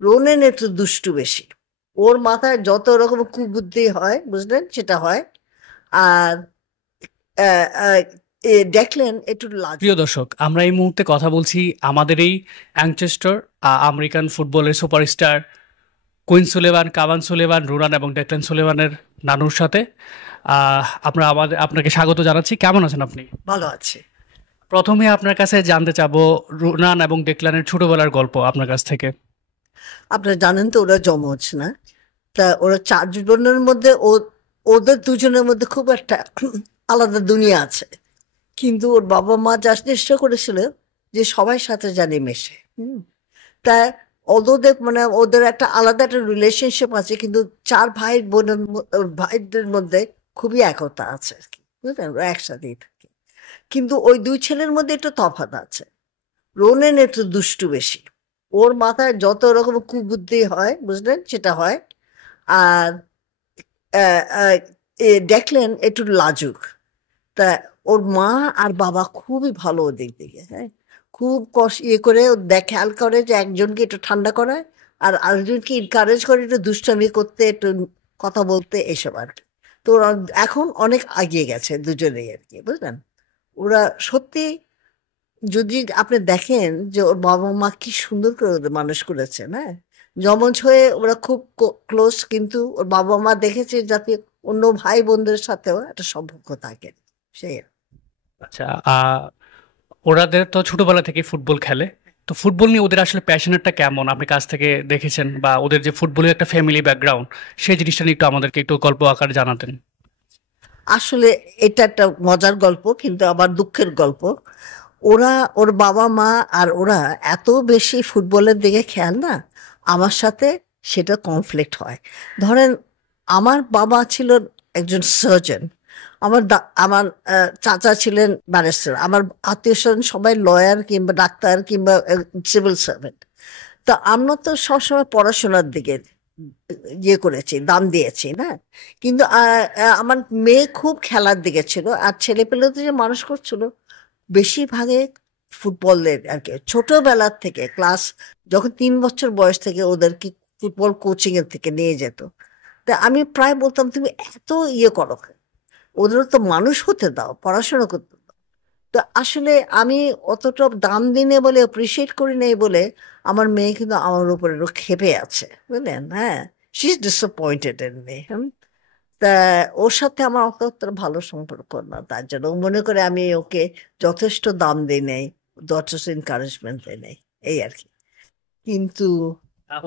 Ronen একটু দুষ্টু বেশি। ওর মাথায় যত রকম কুবুদ্ধি হয় বুঝলেন সেটা হয়। আর আহ, আহ, দেখলেন একটু প্রিয় লাজুক। দর্শক, আমরা এই মুহূর্তে কথা বলছি আমাদের এই অ্যাংচেস্টার আমেরিকান ফুটবলের superstar Quinn Sullivan, Cavan Sullivan, রুরান এবং ডেকলান সুলেভানের নানুর সাথে। আপনাকে স্বাগত জানাচ্ছি। কেমন আছেন আপনি? ভালো আছে। প্রথমে আপনার কাছে জানতে চাবো রুনান এবং ডেকলানের ছোটবেলার গল্প আপনার কাছ থেকে। আপনারা জানেন তো ওরা জমজ না। তা ওরা চারজনের মধ্যে ওদের দুজনের মধ্যে খুব একটা আলাদা দুনিয়া আছে। কিন্তু ওর বাবা মা যা চেষ্টা করেছিল যে সবার সাথে জানি মেশে। তা ওদের মানে ওদের একটা আলাদা একটা রিলেশনশিপ আছে, কিন্তু চার ভাই বোনের ভাইদের মধ্যে খুবই একতা আছে আর কি, বুঝলেন, ওরা একসাথেই থাকে। কিন্তু ওই দুই ছেলের মধ্যে একটু তফাৎ আছে। রোনেন একটু দুষ্টু বেশি। ওর মাথায় যত রকম কুবুদ্ধি হয় বুঝলেন সেটা হয়। আর আহ, আহ, দেখলেন একটু লাজুক। তা ওর মা আর বাবা খুবই ভালো ওদিক দিকে, হ্যাঁ, খুব করে খেয়াল করে যে একজনকে একটু ঠান্ডা করায় আর আরেকজনকে এনকারেজ করে একটু দুষ্টামি করতে, একটু কথা বলতে, এসব আর কি। তো ওরা এখন অনেক এগিয়ে গেছে দুজনেই আর কি, বুঝলেন। ওরা সত্যি, যদি আপনি দেখেন যে ওর বাবা মা কি সুন্দর করে ওদের মানুষ করেছে, হ্যাঁ, যমজ হয়ে ওরা খুব ক্লোজ, কিন্তু ওর বাবা মা দেখেছে যাতে অন্য ভাই বোনদের সাথেও একটা সম্পর্ক থাকে, সেই। আচ্ছা, ওরাদের তো ছোটবেলা থেকে ফুটবল খেলে। তো ফুটবল নিয়ে ওদের আসলে প্যাশনেটটা কেমন আপনি কাছ থেকে দেখেছেন, বা ওদের যে ফুটবলের একটা ফ্যামিলি ব্যাকগ্রাউন্ড, সেই জিনিসটা নিয়ে একটু আমাদেরকে একটু গল্প আকারে জানাতেন। আসলে এটা একটা মজার গল্প কিন্তু আবার দুঃখের গল্প। ওরা, ওর বাবা মা আর ওরা এত বেশি ফুটবলের দিকে খেয়াল না, আমার সাথে সেটা কনফ্লিক্ট হয়। ধরেন, আমার বাবা ছিল একজন সার্জন, আমার চাচা ছিলেন ব্যারিস্টার, আমার আত্মীয় স্বজন সবাই লয়ার কিংবা ডাক্তার কিংবা সিভিল সার্ভেন্ট। তা আমরা তো সবসময় পড়াশোনার দিকে ইয়ে করেছি, দাম দিয়েছি না। কিন্তু আমার মেয়ে খুব খেলার দিকে ছিল, আর ছেলে পেলে তো যে মানুষ করছিল বেশিরভাগে ফুটবলের আর কি। ছোটবেলার থেকে ক্লাস যখন 3 বছর বয়স থেকে ওদেরকে ফুটবল কোচিং এর থেকে নিয়ে যেত। তা আমি প্রায় বলতাম তুমি এত ইয়ে করো কেন? ওদেরও তো মানুষ হতে দাও, পড়াশোনা করতে দাও। তো আসলে আমি অতটা দাম দিনে বলে অ্যাপ্রিসিয়েট করি নাই বলে আমার মেয়ে কিন্তু আমার উপরে একটু ক্ষেপে আছে, বুঝলেন, হ্যাঁ। She is disappointed in me. তা ওর সাথে আমার অত ভালো সম্পর্ক না, তার জন্য ও মনে করে আমি ওকে যথেষ্ট দাম দিই নাই, যথেষ্ট এনকারেজমেন্ট দিই নাই, এই আর কি। কিন্তু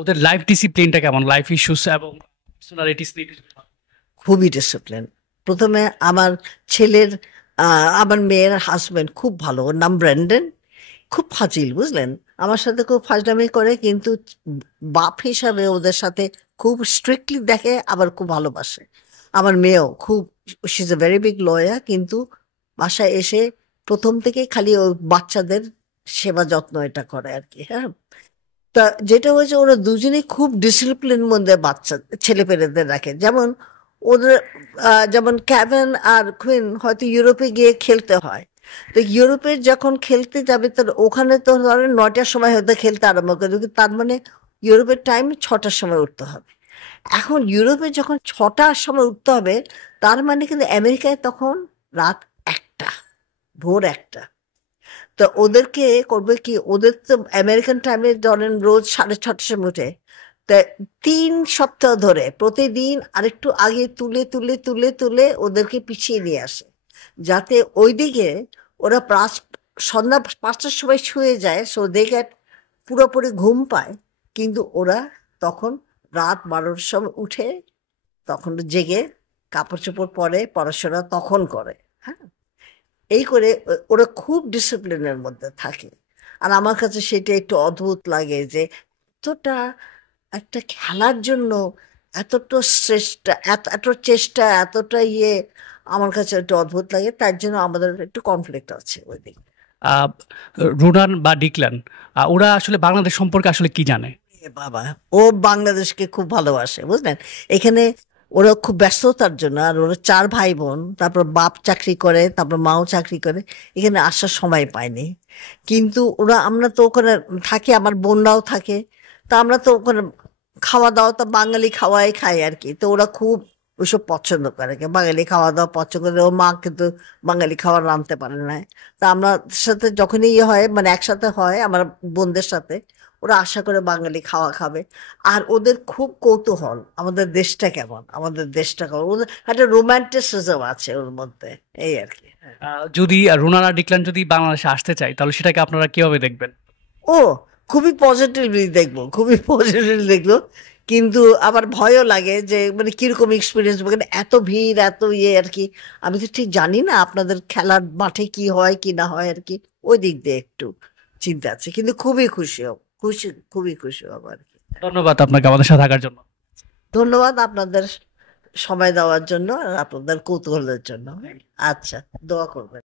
ওদের লাইফ ডিসিপ্লিনটা কেমন, লাইফ ইস্যুস এবং পার্সোনালিটিস নিয়ে একটু জানাতেন। খুবই ডিসিপ্লিন। প্রথমে আমার ছেলের আমার মেয়ের হাজবেন্ড খুব ভালো, ওর নাম ব্র্যান্ডন। খুব ফাজিল, বুঝলেন, আমার সাথে খুব ফাজলামি করে, কিন্তু বাপ হিসাবে ওদের সাথে খুব স্ট্রিক্টলি দেখে, আবার খুব ভালোবাসে। আমার মেয়েও খুব, she is a very big lawyer, কিন্তু বাসায় এসে প্রথম থেকে খালি ওই বাচ্চাদের সেবা যত্ন এটা করে আর কি, হ্যাঁ। তা যেটা হয়েছে, ওরা দুজনেই খুব ডিসিপ্লিন মধ্যে বাচ্চা ছেলে পেলেদের রাখে। যেমন ওদের যেমন ক্যাভেন আর কুইন হয়তো ইউরোপে গিয়ে খেলতে হয়। তো ইউরোপে যখন খেলতে যাবে, তো ওখানে তো ধরেন 9টার সময় হয়তো খেলতে আরম্ভ করে, কিন্তু তার মানে ইউরোপের টাইম 6টার সময় উঠতে হবে। এখন ইউরোপে যখন 6টার সময় উঠতে হবে, তার মানে কিন্তু আমেরিকায় তখন রাত 1টা, ভোর 1টা। তো ওদেরকে করবে কি, ওদের তো আমেরিকান টাইমে ধরেন রোজ 6:30 সময় উঠে। তা 3 সপ্তাহ ধরে প্রতিদিন আরেকটু আগে তুলে তুলে তুলে তুলে ওদেরকে পিছিয়ে নিয়ে আসে, যাতে ওইদিকে ওরা সন্ধ্যা 5টার সময় শুয়ে যায়, সো দে গেট পুরোপুরি ঘুম পায়। কিন্তু ওরা তখন রাত 12টার সময় উঠে, তখন জেগে কাপড় চোপড় পরে পড়াশোনা তখন করে, হ্যাঁ। এই করে ওরা খুব ডিসিপ্লিনের মধ্যে থাকে। আর আমার কাছে সেটা একটু অদ্ভুত লাগে যে এতটা একটা খেলার জন্য এতটা চেষ্টা, এত চেষ্টা, এতটা ইয়ে, আমার কাছে একটু অদ্ভুত লাগে। তার জন্য আমাদের একটু কনফ্লিক্ট আছে ওই দিকে। আহ, রুনান বা ডিকলান, ওরা আসলে বাংলাদেশ সম্পর্কে আসলে কি জানে? এ বাবা, ও বাংলাদেশকে খুব ভালোবাসে, বুঝলেন। এখানে ওরা খুব ব্যস্ততার জন্য, আর ওরা চার ভাই বোন, তারপর বাপ চাকরি করে, তারপর মাও চাকরি করে, এখানে আসার সময় পায়নি। কিন্তু ওরা, আমরা তো ওখানে থাকি, আমার বোনরাও থাকে। তা আমরা তো ওখানে খাওয়া দাওয়া তো বাঙালি খাওয়াই খাই আর কি, তো ওরা খুব ওইসব পছন্দ করে, কি বাঙালি খাওয়া দাওয়া পছন্দ করে। ওর মা কিন্তু বাঙালি খাবার রাঁধতে পারে না। তা আমরা সাথে যখনই ইয়ে হয়, মানে একসাথে হয় আমার বোনদের সাথে, ওরা আশা করে বাঙালি খাওয়া খাবে। আর ওদের খুব কৌতূহল আমাদের দেশটা কেমন, আমাদের দেশটা কেমন, ওদের একটা রোমান্টিসিজম আছে ওর মধ্যে, এই আর কি। যদি রোনানা ডিক্লান যদি বাংলাদেশে আসতে চায় তাহলে সেটাকে আপনারা কিভাবে দেখবেন? ও, খুবই পজিটিভলি দেখবো, খুবই পজিটিভলি দেখলো। কিন্তু আবার ভয়ও লাগে যে মানে কিরকম এক্সপিরিয়েন্স, মানে এত ভিড় এত ইয়ে আর কি। আমি তো ঠিক জানি না আপনাদের খেলার মাঠে কি হয় কি না হয় আর কি, ওই দিক দিয়ে একটু চিন্তা আছে, কিন্তু খুবই খুশি হব, খুশি, খুবই খুশি হব আর কি। ধন্যবাদ আপনাকে আমাদের সাথে থাকার জন্য। ধন্যবাদ আপনাদের সময় দেওয়ার জন্য আর আপনাদের কৌতূহলের জন্য। আচ্ছা, দোয়া করবেন।